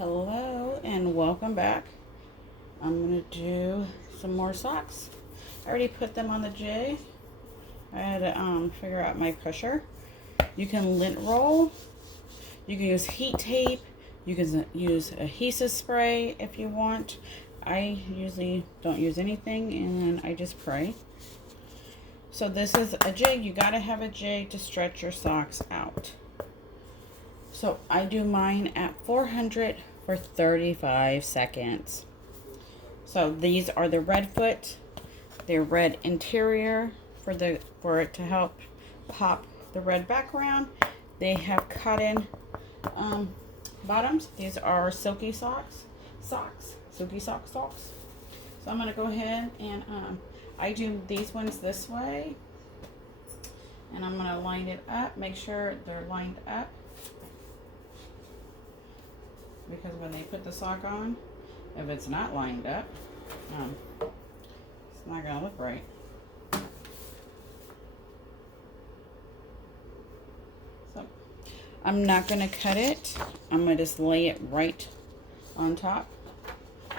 Hello and welcome back. I'm going to do some more socks. I already put them on the jig. I had to figure out my pressure. You can lint roll. You can use heat tape. You can use adhesive spray if you want. I usually don't use anything and I just pray. So this is a jig. You got to have a jig to stretch your socks out. So I do mine at 400 for 35 seconds. So these are the red foot. They're red interior for it to help pop the red background. They have cotton bottoms. These are silky socks. Silky socks. So I'm gonna go ahead and I do these ones this way, and I'm gonna line it up. Make sure they're lined up, because when they put the sock on, if it's not lined up, it's not gonna look right. So I'm not gonna cut it. I'm gonna just lay it right on top.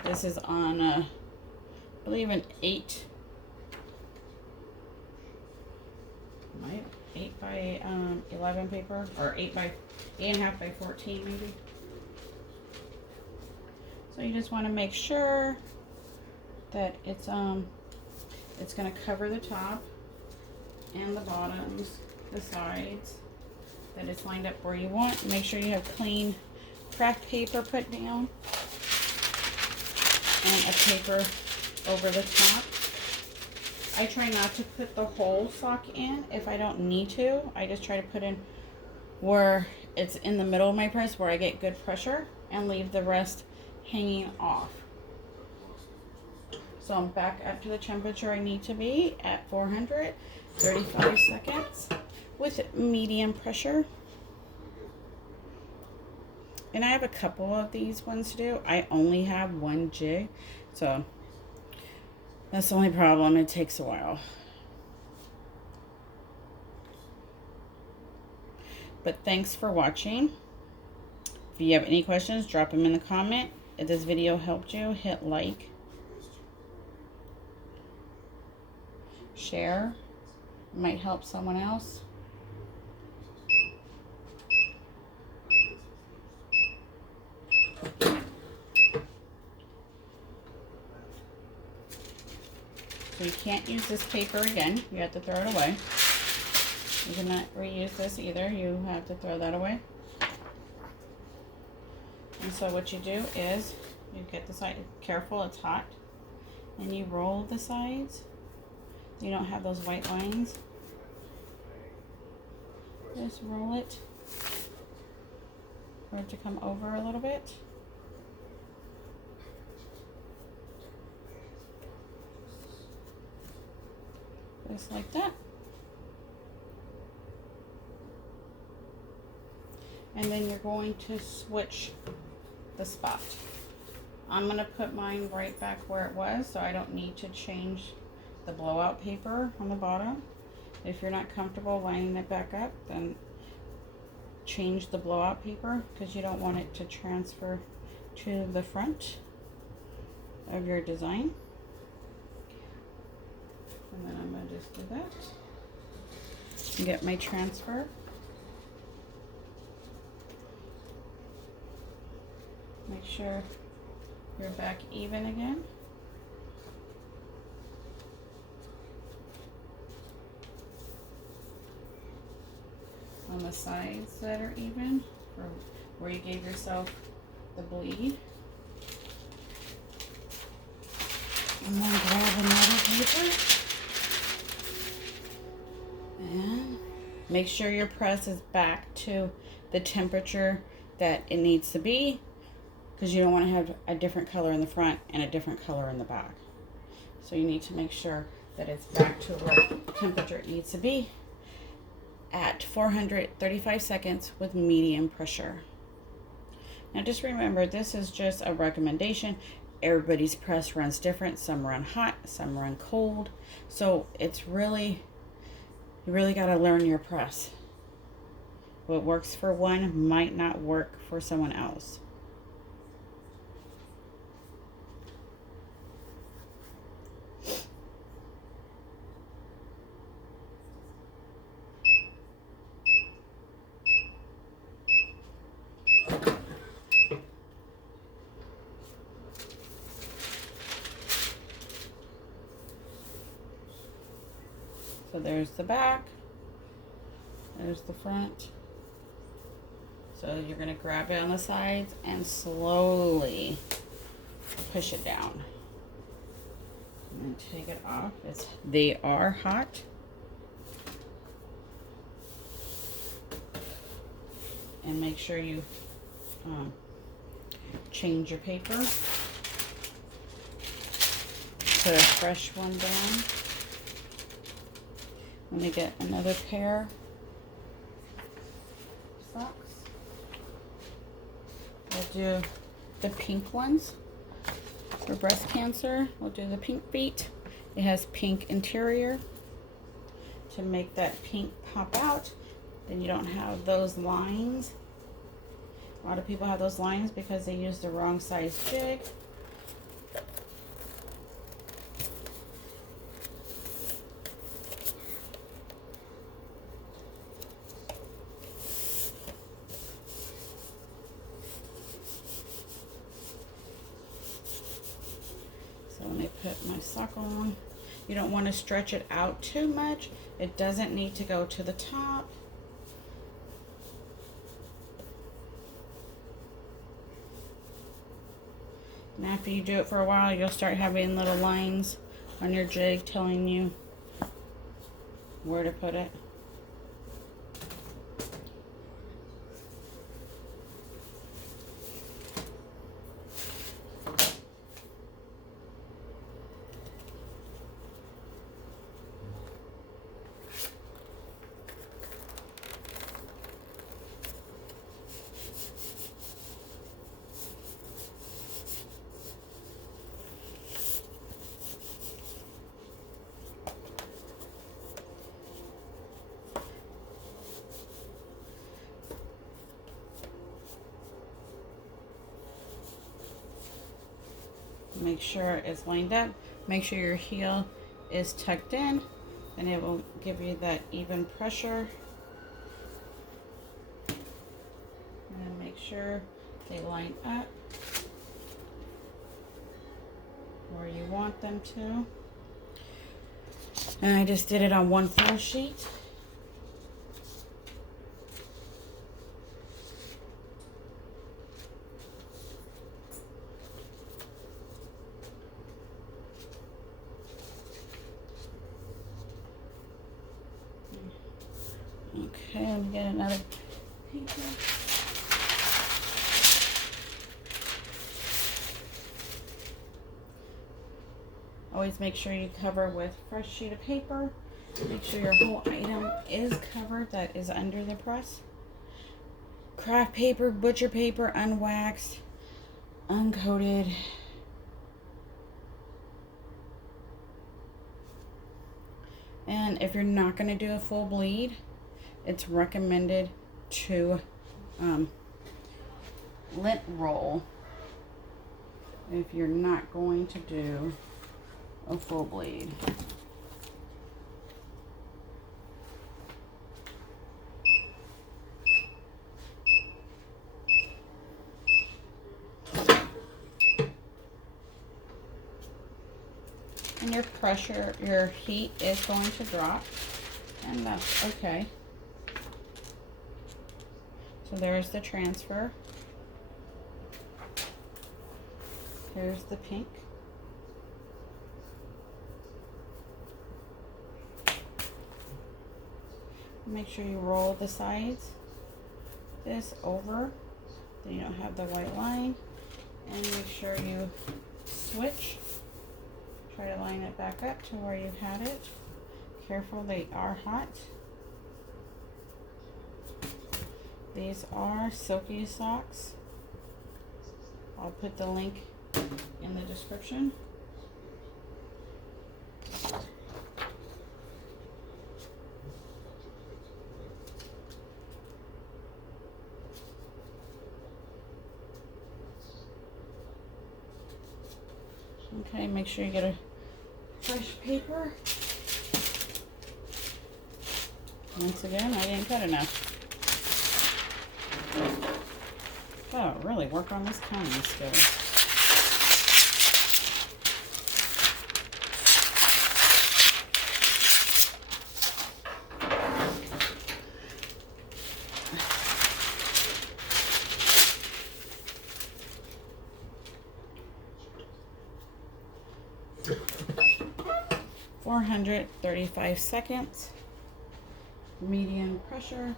This is on I believe an 8 by 11 paper, or 8.5 by 14 maybe. So you just want to make sure that it's going to cover the top and the bottoms, the sides, that it's lined up where you want. Make sure you have clean craft paper put down and a paper over the top. I try not to put the whole sock in if I don't need to. I just try to put in where it's in the middle of my press, where I get good pressure, and leave the rest hanging off. So I'm back up to the temperature I need to be at 435 seconds with medium pressure. And I have a couple of these ones to do. I only have one jig, so that's the only problem. It takes a while. But thanks for watching. If you have any questions, drop them in the comment. If this video helped you, hit like, share. It might help someone else. So you can't use this paper again. You have to throw it away. You cannot reuse this either. You have to throw that away. And so what you do is you get the side, careful, it's hot, and you roll the sides. You don't have those white lines. Just roll it for it to come over a little bit. Just like that. And then you're going to switch the spot. I'm going to put mine right back where it was, so I don't need to change the blowout paper on the bottom. If you're not comfortable lining it back up, then change the blowout paper, because you don't want it to transfer to the front of your design. And then I'm going to just do that and get my transfer. Make sure you're back even again. On the sides that are even, for where you gave yourself the bleed. And then grab another paper. And make sure your press is back to the temperature that it needs to be, because you don't want to have a different color in the front and a different color in the back. So you need to make sure that it's back to what temperature it needs to be at 435 seconds with medium pressure. Now just remember, this is just a recommendation. Everybody's press runs different. Some run hot, some run cold. So it's really, you really got to learn your press. What works for one might not work for someone else. So there's the back, there's the front. So you're gonna grab it on the sides and slowly push it down. And take it off. They are hot. And make sure you change your paper. Put a fresh one down. Let me get another pair of socks. We'll do the pink ones for breast cancer. We'll do the pink feet. It has pink interior to make that pink pop out. Then you don't have those lines. A lot of people have those lines because they use the wrong size jig. So when I put my sock on, you don't want to stretch it out too much. It doesn't need to go to the top. And after you do it for a while, you'll start having little lines on your jig telling you where to put it. Make sure it's lined up. Make sure your heel is tucked in, and it will give you that even pressure. And make sure they line up where you want them to. And I just did it on one full sheet. Okay, let me get another paper. Always make sure you cover with fresh sheet of paper. Make sure your whole item is covered, that is under the press. Craft paper, butcher paper, unwaxed, uncoated. And if you're not going to do a full bleed, it's recommended to lint roll if you're not going to do a full bleed. And your pressure, your heat is going to drop, and that's okay. So there's the transfer. Here's the pink. Make sure you roll the sides this over so you don't have the white line, and make sure you switch. Try to line it back up to where you had it. Careful, they are hot. These are silky socks. I'll put the link in the description. Okay, make sure you get a fresh paper. Once again, I didn't cut enough. Oh, really work on this counting skill. 435 seconds, medium pressure.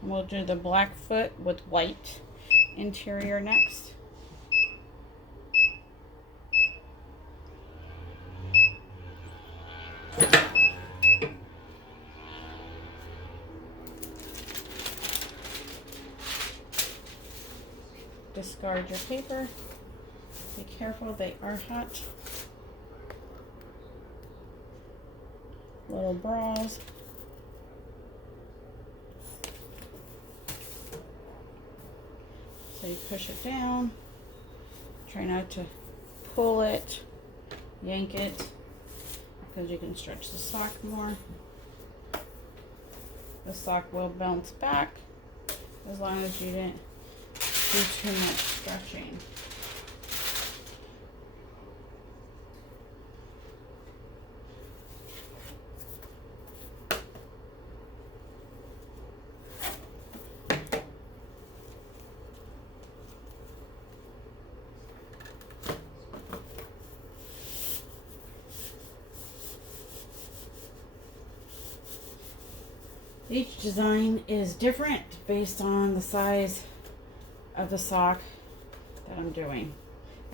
We'll do the black foot with white interior next. Discard your paper. Be careful, they are hot. Little bras. So you push it down. Try not to pull it, yank it, because you can stretch the sock more. The sock will bounce back as long as you didn't do too much stretching. Each design is different based on the size of the sock that I'm doing.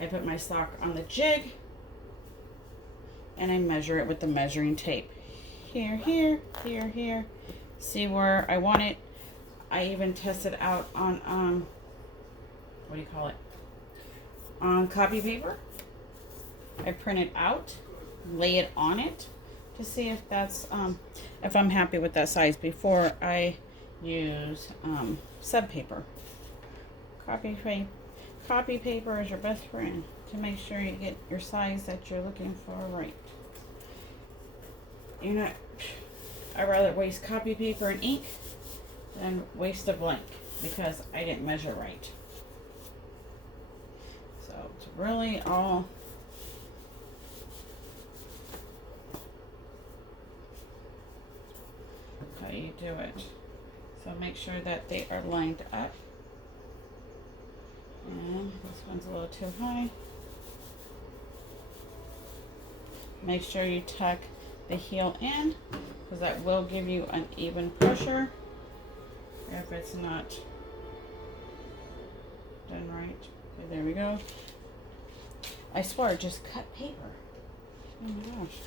I put my sock on the jig and I measure it with the measuring tape. Here, here, here, here. See where I want it. I even test it out on, what do you call it? On copy paper. I print it out, lay it on it to see if that's, if I'm happy with that size before I use sub paper. Copy paper is your best friend to make sure you get your size that you're looking for right. I'd rather waste copy paper and ink than waste a blank because I didn't measure right. So it's really all how you do it. So make sure that they are lined up. And this one's a little too high. Make sure you tuck the heel in because that will give you an even pressure if it's not done right. Okay, there we go. I swear, I just cut paper. Oh my gosh.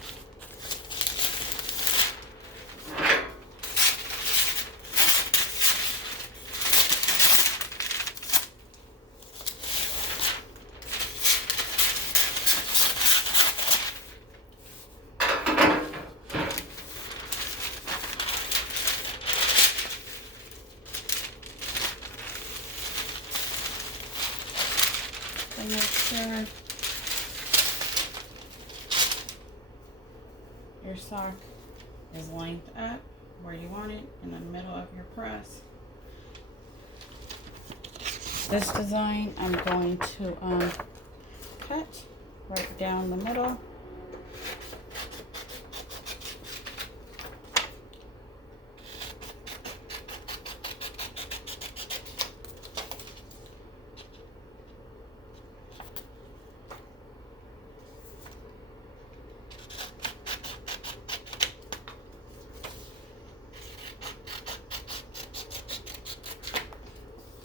And make sure your sock is lined up where you want it in the middle of your press. This design I'm going to cut right down the middle.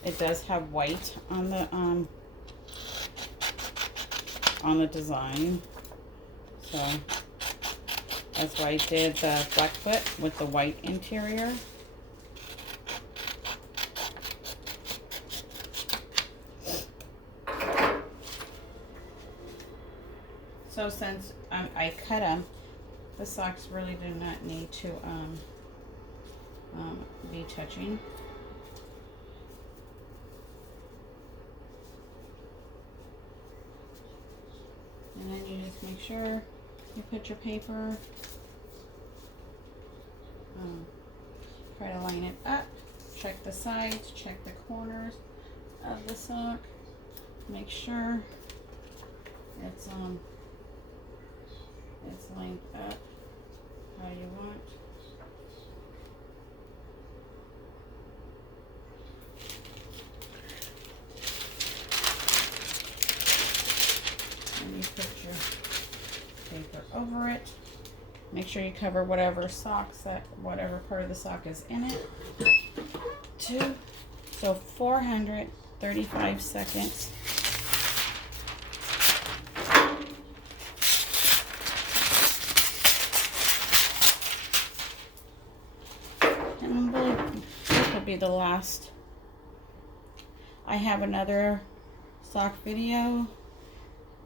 It does have white on the design, so that's why I did the black foot with the white interior. So since I cut them, the socks really do not need to be touching. And then you just make sure you put your paper, try to line it up, check the sides, check the corners of the sock. Make sure it's lined up how you want. And you put your paper over it. Make sure you cover whatever part of the sock is in it. So 435 seconds. And this will be the last. I have another sock video.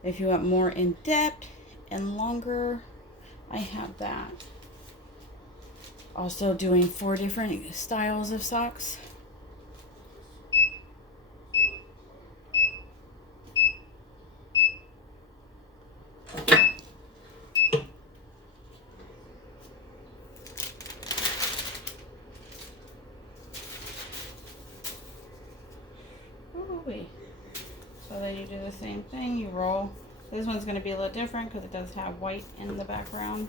If you want more in depth and longer, I have that. Also doing 4 different styles of socks. So then you do the same thing, you roll. This one's going to be a little different because it does have white in the background.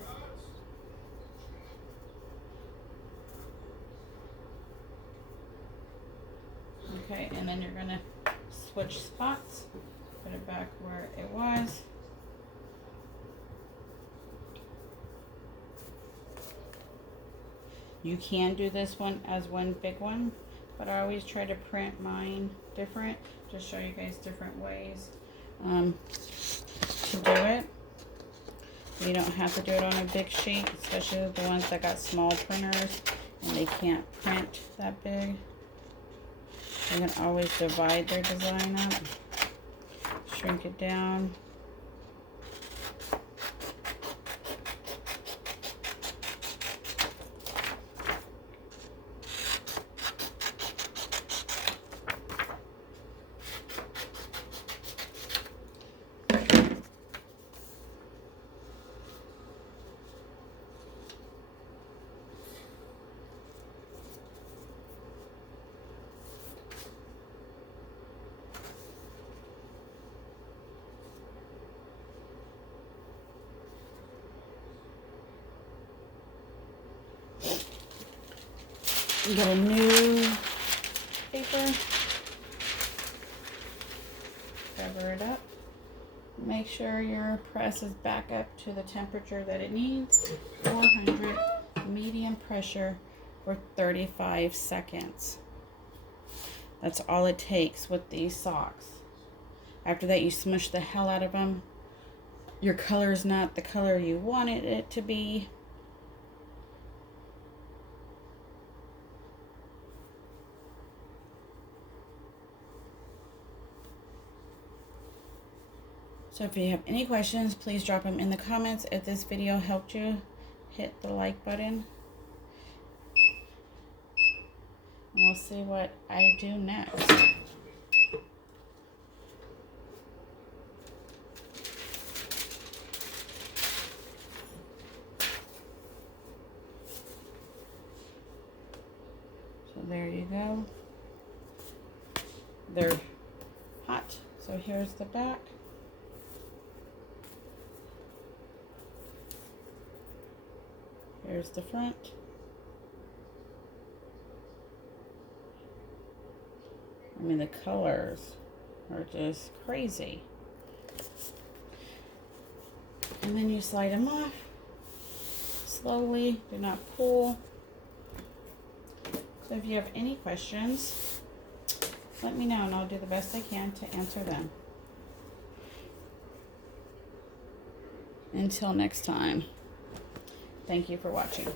Okay, and then you're going to switch spots, put it back where it was. You can do this one as one big one, but I always try to print mine different, just show you guys different ways to do it. You don't have to do it on a big sheet, especially the ones that got small printers and they can't print that big. You can always divide their design up, shrink it down. Get a new paper, cover it up, make sure your press is back up to the temperature that it needs, 400 medium pressure for 35 seconds. That's all it takes with these socks. After that, you smush the hell out of them. Your color is not the color you wanted it to be. So if you have any questions, please drop them in the comments. If this video helped you, hit the like button. And we'll see what I do next. So there you go. They're hot. So here's the back. Here's the front. I mean, the colors are just crazy. And then you slide them off slowly. Do not pull. So if you have any questions, let me know and I'll do the best I can to answer them. Until next time. Thank you for watching.